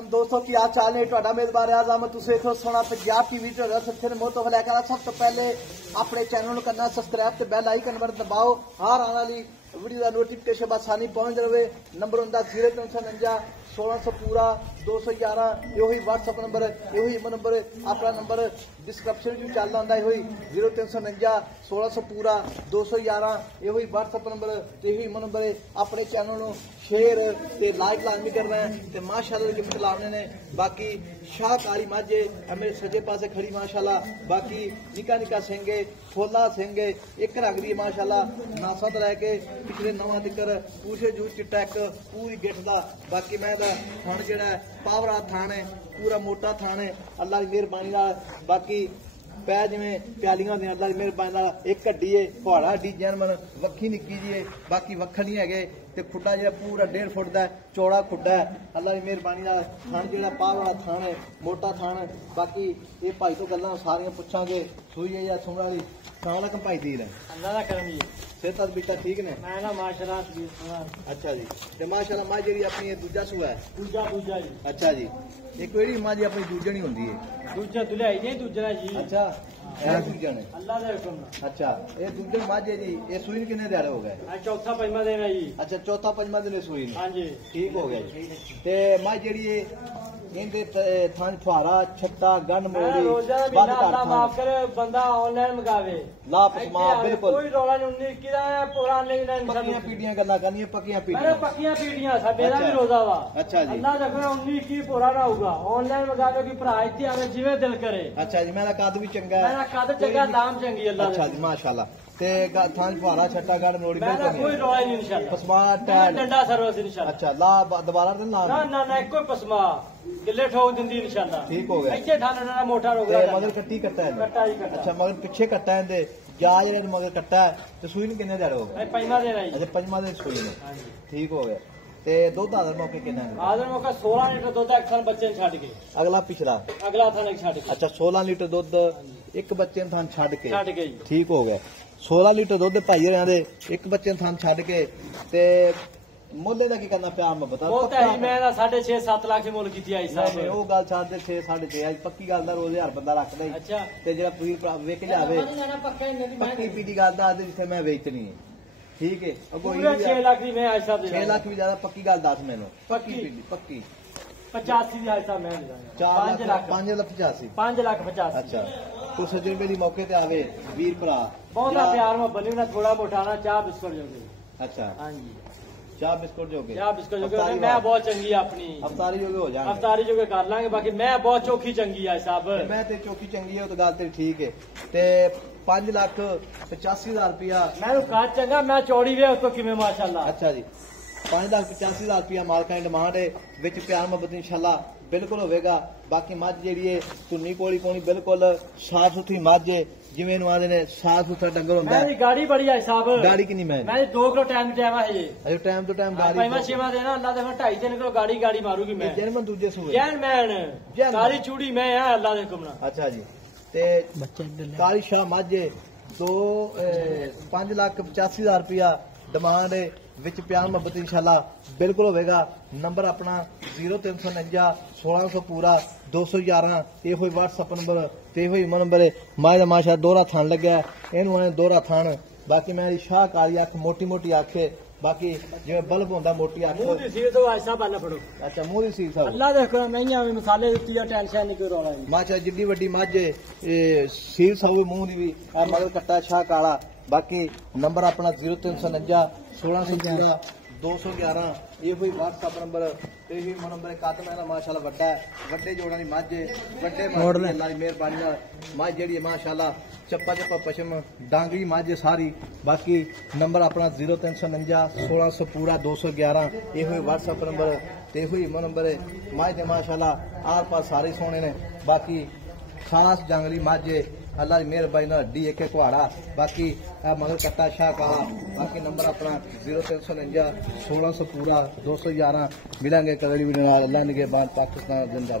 वालेकुम दोस्तों की आज चाल ने ਤੁਹਾਡਾ ਮੇਜ਼ਬਾਨ ਆਜ਼ਮ ਤੁਸੀਂ ਦੇਖੋ ਸੋਨਾ ਪੰਜਾਬ ਟੀਵੀ ਤੇ ਰਸਤੇ ਨੇ ਮੋਹ ਤੋਂ ਲੈ ਕੇ ਸਭ ਤੋਂ ਪਹਿਲੇ ਆਪਣੇ ਚੈਨਲ ਨੂੰ ਕਰਨਾ ਸਬਸਕ੍ਰਾਈਬ ਤੇ ਬੈਲ ਆਈਕਨ ਬਟਨ ਦਬਾਓ ਹਰ ਆਉਣ ਵਾਲੀ वीडियो का नोटिफिकेशन बासानी पहुंच रहे। नंबर होंगे 0349 1600 पूरा 211 यो व्हाट्सअप नंबर यो नंबर अपना नंबर डिस्क्रिप्शन भी चलता होंगे यो 0349 1600 पूरा 211 यो व्हाट्सअप नंबर तो यो नंबर अपने चैनल को शेयर ते लाइक लाजमी करना है तो माशाल्लाह गिफ्ट लाने ने। बाकी शाहकारी माझे मेरे सजे पासे खड़ी माशाल्लाह। बाकी निका निका सिंगे फुला सिंगे एक रख दी माशाल्लाह नासा तो लैके पिछले नवा तिकर पूछे जू चिट्टा एक पूरी गिठ का। बाकी मैं हुण जिहड़ा पावरा थान है पूरा मोटा थान है अल्लाह की मेहरबानी। बाकी पै जिवें प्यालियां दे अल्लाह की मेहरबानी एक हड्डी है पहाड़ा हड्डी जैनमन वक्खी निक्की जी है बाकी वक्ख नहीं है ते खुड्डा जो पूरा 1.5 फुट का चौड़ा खुड्डा है अल्लाह की मेहरबानी। थान जो पावरा थान है मोटा थान है। बाकी ये भाई तो गल्लां सारियां पुछांगे सूई है या सुन वाली सारा भाई दीर है अल्लाह दा करम जी सेहत बेटा ठीक ने मैं ना माशाल्लाह। अच्छा जी ते माशाल्लाह मां जी अपनी दूजा सूआ है दूजा जी। अच्छा जी एक वेड़ी मां जी अपनी दूजन ही होंदी है दूजा दुलाई नहीं दूजना जी। अच्छा ए दूजन है अल्लाह दे हुक्म नाल। अच्छा ये दूजन मां जी ये सूई कितने दिहाड़े हो गए आज चौथा पंजवां दिन है जी। अच्छा चौथा पंजवां दिन सूई ने हां जी ठीक हो गया जी। ते मां जेड़ी इनदे थान फुहारा छट्टा गन मोड़ी रोजा बिना अल्लाह माफ करे बंदा ऑनलाइन मंगावे ला पसमा बिल्कुल कोई रोला नहीं किदा पुराने नहीं पक्कियां पीड़ियां गल्ला करनी पक्कियां मेरे पीड़ियां पक्कियां पीड़ियां सब मेरा भी रोजा वा। अच्छा जी अल्लाह दा करे 19 की पूरा ना होगा ऑनलाइन मंगावे कि भरा इत्थे आवे जिवें दिल करे। अच्छा जी मेरा कद भी चंगा है मेरा कद चंगा दाम चंगी अल्लाह अच्छा जी माशाल्लाह ते थान फुहारा छट्टा गन मोड़ी मेरा कोई रोला नहीं इंशाल्लाह पसमा टैड डंडा सर्विस इंशाल्लाह। अच्छा ला दोबारा दिन ला ना ना कोई पसमा गिले ठोक दिंदी इंशाल्लाह ठीक हो गया। इत्थे ठाना मोटा रोग मगर कट्टी कट्टा है कट्टा ही कट्टा। अच्छा मगर पीछे कट्टा है ते जा जेड़े मगर कट्टा है ते सूई ने कितने दिहाड़े हो गए पंजवां दिन आई। अच्छा पंजवां दिन सूई ने ठीक हो गया। ते दुध आदर मौके कितना है आदर मौका 16 लीटर दुध एक थान बच्चे छड़ के अगला पिछला अगला थान एक छड़ के। अच्छा 16 लीटर दुध एक बच्चे थान छड़ के जी ठीक हो गया। 16 लीटर दुध भाई होरियां दे एक बच्चे थान छड़ के ते मुल्ले दा की करना प्यार मोहब्बत बहुत है मैं 6.5-7 लाख की मुल कीती आई साहब ਉਹ ਗੱਲ ਛੱਡ ਦੇ 6 6.5 ਅੱਜ ਪੱਕੀ ਗੱਲ ਦਾ ਰੋਜ਼ 1000 ਬੰਦਾ ਰੱਖਦਾ ਹੀ। अच्छा ਤੇ ਜਿਹੜਾ ਪੂਰੀ ਵੇਖ ਲਿਆਵੇ पक्का ही ਪੱਕੀ ਪੀੜੀ ਗੱਲ ਦਾ ਅੱਜ ਜਿੱਥੇ ਮੈਂ ਵੇਚਣੀ ਹੈ ਠੀਕ ਹੈ ਅਗੋ पूरे 6 लाख की मैं आज साहब 6 ਲੱਖ ਵੀ ਜ਼ਿਆਦਾ ਪੱਕੀ ਗੱਲ ਦੱਸ ਮੈਨੂੰ ਪੱਕੀ ਪੀੜੀ ਪੱਕੀ 85 ਦੀ ਅੱਜ ਸਾहब मैं 4 ਲੱਖ 5 ਲੱਖ 85 5 ਲੱਖ 85। ਅੱਛਾ ਤੂੰ ਸੱਜਣ ਮੇਰੀ ਮੌਕੇ ਤੇ ਆਵੇ ਵੀਰ ਭਰਾ बहुत प्यार में बनी ना थोड़ा मोटाना चाह बिस्कुट जोगे। अच्छा हाँ जी चाह बिस्कुट जोगे चाह बिस्कुट जोगे मैं बहुत चंगी अपनी अफतारी जोगे हो जाएंगे अफतारी जोगे कर लांगे। बाकी मैं बहुत चौखी चंगी है साहब मैं ते चौकी चंगी है तो गल तेरी ठीक है ते 5 ਲੱਖ 85,000 रुपया मैं काट चंगा मैं चौड़ी वे उसको किमें माशाल्लाह। अच्छा जी 5,85,000 रुपया मालका की डिमांड है विच प्यार मोहब्बत इंशाल्लाह बिल्कुल होगा। बाकी मझ जी है धुनी कोली कोनी बिल्कुल साफ सुथरी मझ है जिवें आदे ने साफ सुथरा डंगर होंदा है। गाड़ी बड़ी है साहब गाड़ी कितनी मैं 2 किलो टाइम टाइम है ये अरे टाइम तो टाइम गाड़ी पंजवां छेवां देना अल्लाह दे 2.5 किलो गाड़ी मारूगी मैं जन्म दूजे सूए जैन मैन काली चूड़ी मैं है अल्लाह दे हुक्म नाल। अच्छा जी ते काली शाह मझ 5,85,000 रुपया डिमांड है विच प्यार मोहब्बत इंशाल्लाह बिल्कुल होगा। नंबर अपना 0349 1600 पूरा 211 ये व्हाट्सअप नंबर ते नंबर माए का माशा दोहरा थान लग्या इनू दोहरा थान। बाकी मैं शाहकारी अख मोटी मोटी अख है बाकी जिवें बल्ब होंदा मोटी अख मुंह दी सील तो आज साहब फड़ो। अच्छा मुंह दी सील साहब अल्लाह दे हुक्म नहीं आवे मसाले दित्ती दा टेंशन नहीं कोई रोला नहीं माशा जिड्डी वड्डी मझ सील साहब मुंह दी भी मगर कट्टा शाह काला। बाकी नंबर अपना 0349 1600 211 ये व्हाट्सअप नंबर नंबर कद मैं माशाल्लाह वड्डा है वड्डे जोड़ां दी मझ वड्डे अल्लाह दी मेहरबानी मझ जेहड़ी माशाल्लाह चप्पा चप्पा पशम डांगरी मझ सारी। बाकी नंबर अपना 0349 1600 पूरा 211 ये व्हाट्सअप नंबर ते नंबर मझ दे माशाल्लाह आर पार सारे सोने ने। बाकी खास जंगली मझ अल्लाह की मेहरबानी हड्डी एक कुहाड़ा। बाकी मगर कट्टा शाह कहा। बाकी नंबर अपना 0349 1600 पूरा 211 मिलेंगे कदरी वीडियो अल्लाह ने के बाद पाकिस्तान जिंदाबाद।